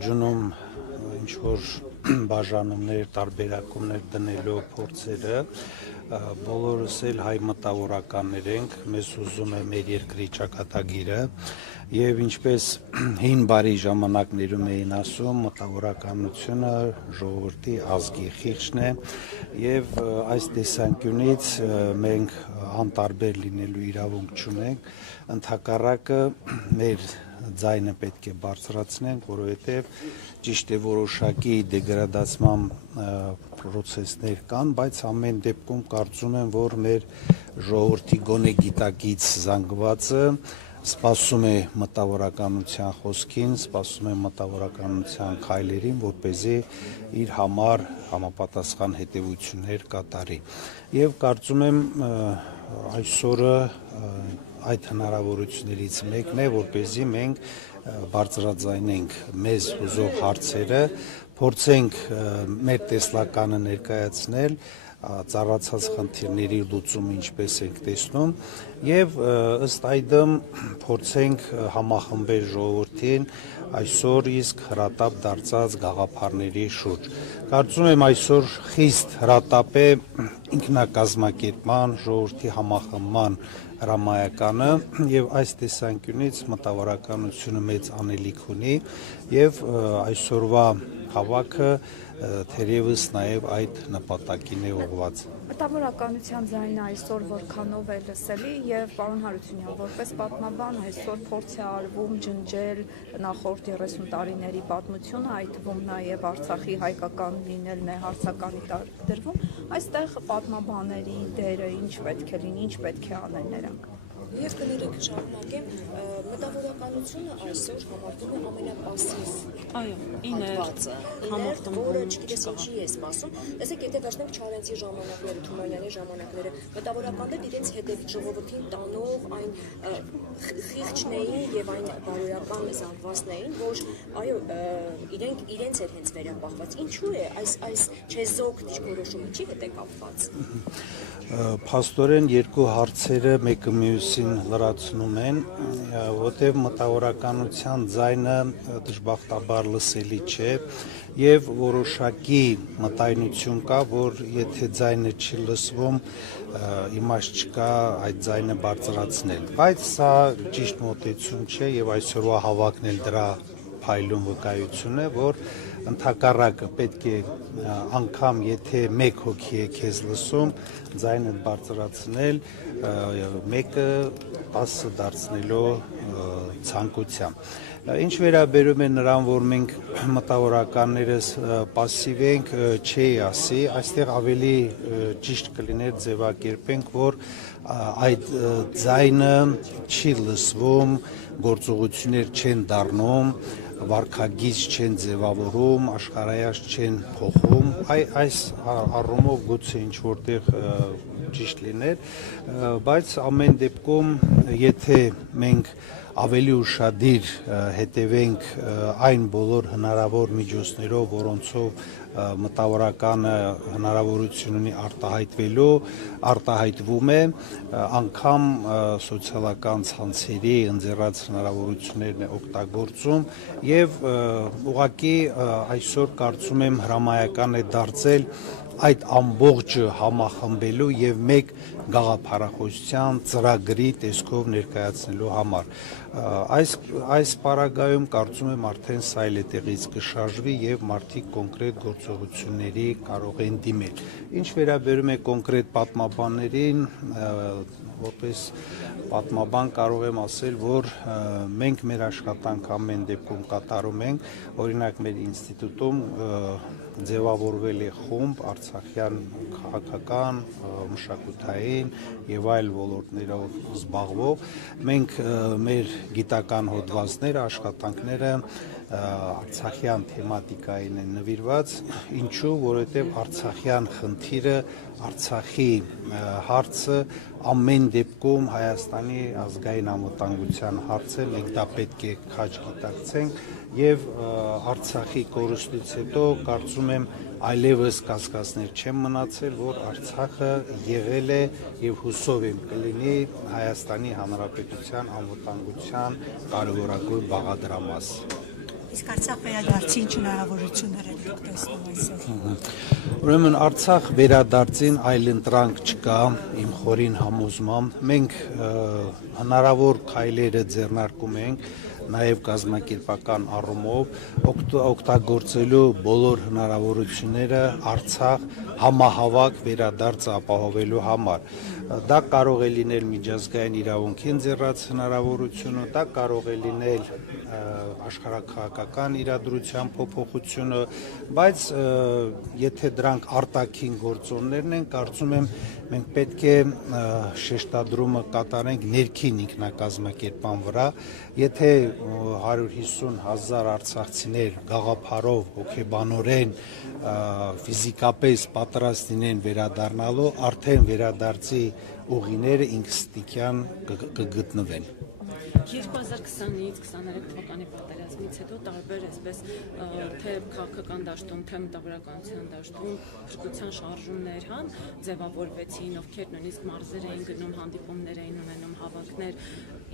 շրջանում ինչ-որ բաժանումներ, տարբերակումներ դնելով փորձերը, բոլորս էլ հայ մտավորականներ ենք, մեզ ուզում է մեր երկրի ճակատագիրը, եւ ինչպես հին բարի ժամանակներում էին ասում, մտավորականությունը ժողովրդի ազգի խիղճն է, եւ այս տեսանկյունից մենք անտարբեր լինելու իրավունք չունենք, ընդհակառակը մեր ձայնը պետք է բարձրացնենք, որովհետև ճիշտ է որոշակի դեգրադացման պրոցեսներ կան, բայց ամեն դեպքում կարծում եմ, որ մեր ժողովրդի գոնե գիտակից զանգվածը սպասում է մտավորականության խոսքին, սպասում է մտավորականության քայլերին, որպեսզի իր համար համապատասխան հետևություններ կատարի։ Եվ կարծում եմ այսօրը այդ հնարավորություններից մեկն է, որպեսզի մենք բարձրաձայնենք մեզ հուզող հարցերը, փորձենք մեր տեսլականը ներկայացնել, ծառացած խնդիրների լուծումը ինչպես ենք տեսնում եւ ըստ այդմ փորձենք համախմբել ժողովրդին այսօր իսկ հրատապ դարձած գաղափարների շուրջ։ Կարծում եմ այսօր խիստ հրատապ է ինքնակազմակերպման, ժողովրդի համախմբման հրամայականը եւ այս տեսանկյունից մտավորականությունը մեծ անելիք ունի եւ այսօրվա հավաքը թերևս նաև այդ նպատակին է ուղղված։ Մտավորականության ձայնը այսօր որքանով է լսելի եւ պարոն Հարությունյան, որպես պատմաբան այսօր փորձ է արվում ջնջել նախորդ 30 տարիների պատմությունը, այդ թվում նաև Արցախի հայկական լինելն է հարցականի դրվում, այստեղ պատմաբաների դերը ինչ պետք է լինի, ինչ պետք է անեն նրանք։ Ես կներեք շարունակեմ, մտավորականությունը այսօր համարվում է ամենապասիվ հատվածը, որը չգիտես ինչի է սպասում, տեսեք, եթե վերցնենք Չարենցի ժամանակները, Թումանյանի ժամանակները, մտավորականներ իրենց հետևից ժողովրդին տանող այն խիղճն էին եւ այն բարոյական զանգվածն էին, որ այո, իրենց էր հենց վերապահված։ Ինչու է այս չեզոք դիրքորոշումը չի հետ է կապված։ Փաստորեն երկու հարցերը մեկը մյուսին լրացնում են, որտեղ մտավորականության ձայնը դժբախտաբար լսելի չէ եւ որոշակի մտայնություն կա, որ եթե ձայնը չի լսվում, իմաստ չկա այդ ձայնը բարձրացնել, բայց սա ճիշտ մոտեցում չէ եւ այսօրվա հավաքն էլ դրա փայլուն վկայություն է, որ ընդհակառակը պետք է անգամ եթե մեկ հոգի է քեզ լսում, ձայնը բարձրացնել, մեկը 10 դարձնելու ցանկությամբ։ Ինչ վերաբերում է նրան, որ մենք մտավորականներս պասիվ ենք, չի ասի, այստեղ ավելի ճիշտ կլիներ ձևակերպենք, որ այդ ձայնը չի լսվում, գործողություններ չեն դառնում, վարքագիծ չեն ձևավորում, աշխարհայաց չեն փոխում, այս առումով գուցե ինչ որտեղ ճիշտ լիներ, բայց ամեն դեպքում եթե մենք ավելի ուշադիր հետևենք այն բոլոր հնարավոր միջոցներով, որոնցով մտավորականը հնարավորություն ունի արտահայտվելու, արտահայտվում է, անգամ սոցիալական ցանցերի ընձեռած հնարավորություններն է օգտագործում եւ ուղղակի այսօր կարծում եմ հրամայական է դարձել այդ ամբողջը համախմբելու եւ մեկ գաղափարախոսության ծրագրի տեսքով ներկայացնելու համար։ Այս պարագայում կարծում եմ արդեն սա էլ է տեղից կշարժվի եւ մարդիկ կոնկրետ գործողությունների կարող են դիմել։ Ինչ վերաբերում է կոնկրետ պատմաբաններին, որպես պատմաբան կարող եմ ասել, որ մենք մեր աշխատանքը ամեն դեպքում կատարում ենք, օրինակ մեր ինստիտուտում ձևավորվել է խումբ արցախյան քաղաքական, մշակութային եւ այլ ոլորտներով զբաղվող։ Մենք մեր գիտական հոդվածները, աշխատանքները արցախյան թեմատիկային են նվիրված, ինչու, որովհետև արցախյան խնդիրը, Արցախի հարցը ամեն դեպքում Հայաստանի ազգային անվտանգության հարց է, մենք դա պետք է քաջ գիտակցենք եւ Արցախի կորուստից հետո կարծում եմ այլևս կասկածներ չեն մնացել, որ Արցախը եղել է եւ հուսով եմ կլինի Հայաստանի Հանրապետության անվտանգության կարևորագույն բաղադրամաս։ Իսկ Արցախ վերադարձի ինչ հնարավորություններ եք դուք տեսնում այսօր։ Ուրեմն Արցախ վերադարձին այլընտրանք չկա իմ խորին համոզմամբ։ Մենք հնարավոր քայլերը ձեռնարկում ենք նաև կազմակերպական առումով օգտագործելու բոլոր հնարավորությունները Արցախ համահավաք վերադարձը ապահովելու համար։ Դա կարող է լինել միջազգային իրավունքին ձեռած հնարավորությունը, դա կարող է լինել աշխարհաքաղաքական իրադրության փոփոխությունը, բայց եթե դրանք արտաքին գործոններն են, կարծում եմ մենք պետք է շեշտադրումը կատարենք ներքին ինքնակազմակերպման վրա, եթե 150,000 արցախցիներ գաղափարով, հոգեբանորեն, ֆիզիկապես պատրաստ լինեն վերադառնալու, արդեն վերադարձի ուղիները ինքնստիկյան կգտնվեն։ 2020-ից 23 թվականի պատերազմից հետո տարբեր այսպես թե քաղաքական դաշտում, թե մտավորականության դաշտում փրկության շարժումներ ձևավորվեցին, ովքեր նույնիսկ մարզեր էին գնում, հանդիպումներ էին ունենում, հավաքներ։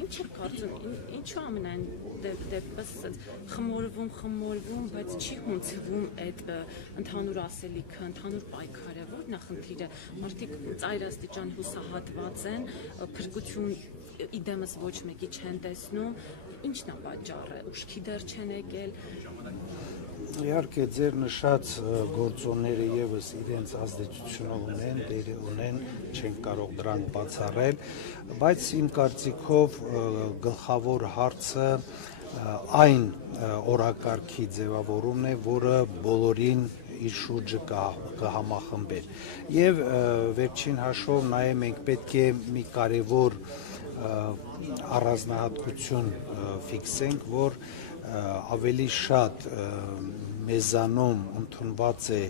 Ինչ եք կարծում, ինչու ամենայն դեպս խմորվում, բայց չի հունցվում այդ ընդհանուր ասելիքը, ընդհանուր պայքարը, որ նախնդիրը մարդիկ ծայրաստիճան հուսահատված են, փրկություն իդեմս ոչ մեկի չեն տեսնում, ինչն է պատճառը, ուշքի դեռ չեն եկել։ Իհարկե ձեր նշած գործոնները եւս իրենց ազդեցությունը ունեն, դեր ունեն, չեն կարող դրանք բացառել, բայց իմ կարծիքով գլխավոր հարցը այն օրակարգի ձևավորումն է, որը բոլորին իր շուրջը կհամախմբեր։ Եվ վերջին հաշվով նաև մենք պետք է մի կարևոր առանձնահատկություն ֆիքսենք, որ ավելի շատ մեզանում ընդունված է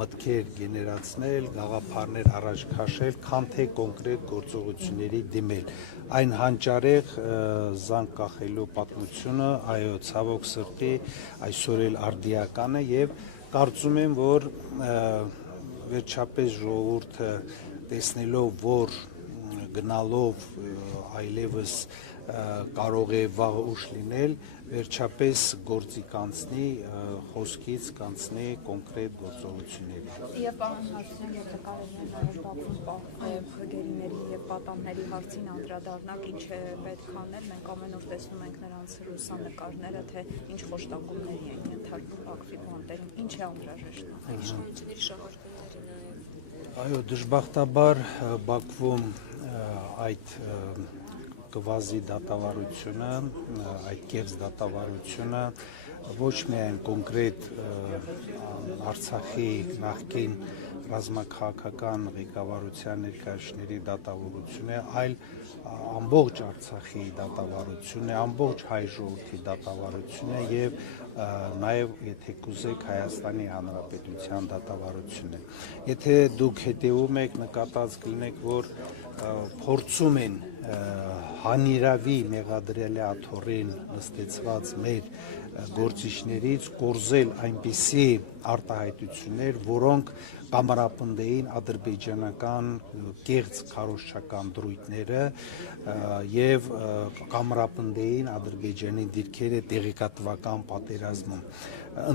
մտքեր գեներացնել, գաղափարներ առաջ քաշել, քան թե կոնկրետ գործողությունների դիմել։ Այն հանճարեղ զանգ կախելու պատմությունը, այո, ցավոք սրտի այսօր էլ արդիական է եւ կարծում եմ, որ վերջապես ժողովուրդը տեսնելով, որ գնալով այլևս կարող է վաղ ուշ լինել, վերջապես գործի կանցնի, խոսքից կանցնի կոնկրետ գործողությունների։ Եվ պարոն Հարությունյան, եթե կարելի է նաև Բաքվում խգերիների եւ պատանների հարցին անդրադառնալ, ինչ է պետք անել, մենք ամեն օր տեսնում ենք նրանց լուսանկարները, թե ինչ խոշտանգումների են ենթարկվում Բաքվի բանտերում, ինչ է անհրաժեշտ իշխանությունների շահարկումները նաև։ Այո, դժբախտաբար Բաքվում այդ կվազի դատավարությունը, այդ կեղծ դատավարությունը ոչ միայն կոնկրետ Արցախի նախկին ռազմաքաղաքական ղեկավարության ներկայացուցիչների դատավարություն է, այլ ամբողջ Արցախի դատավարություն է, ամբողջ հայ ժողովրդի դատավարություն է եւ նաեւ եթե կուզեք Հայաստանի Հանրապետության դատավարություն է։ Եթե դուք հետևում եք, նկատած կլինեք, որ փորձում են հանիրավի մեղադրելի աթոռին նստեցված մեր գործիչներից կորզել այնպիսի արտահայտություններ, որոնք կամարապնդեին ադրբեջանական կեղծ քարոզչական դրույթները եւ կամարապնդեին Ադրբեջանի դիրքերը տեղեկատվական պատերազմում։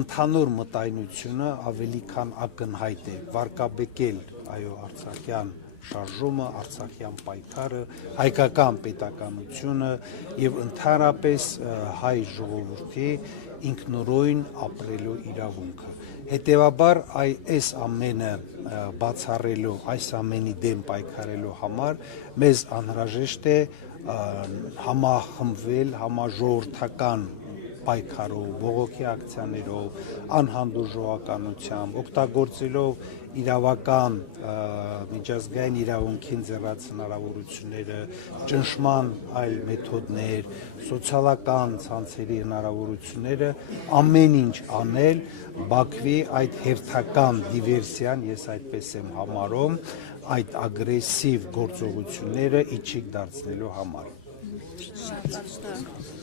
Ընդհանուր մտայնությունը ավելի քան ակնհայտ է վարկաբեկել այո արցախյան շարժումը, արցախյան պայքարը, հայկական պետականությունը եւ ընդհանրապես հայ ժողովրդի ինքնուրույն ապրելու իրավունքը։ Հետևաբար այս ամենը բացառելու, այս ամենի դեմ պայքարելու համար մեզ անհրաժեշտ է համախմբվել համաժողովրդական պայքարով, բողոքի ակցիաներով, անհանդուրժողականությամբ, օգտագործելով իրավական միջազգային իրավունքին ձեռած հնարավորությունները, ճնշման այլ մեթոդներ, սոցիալական ցանցերի հնարավորությունները, ամեն ինչ անել Բաքվի այդ հերթական դիվերսիան, ես այդպես եմ համարում, այդ ագրեսիվ գործողությունները իջիկ դարձնելու համար։ Շատ շնորհակալ։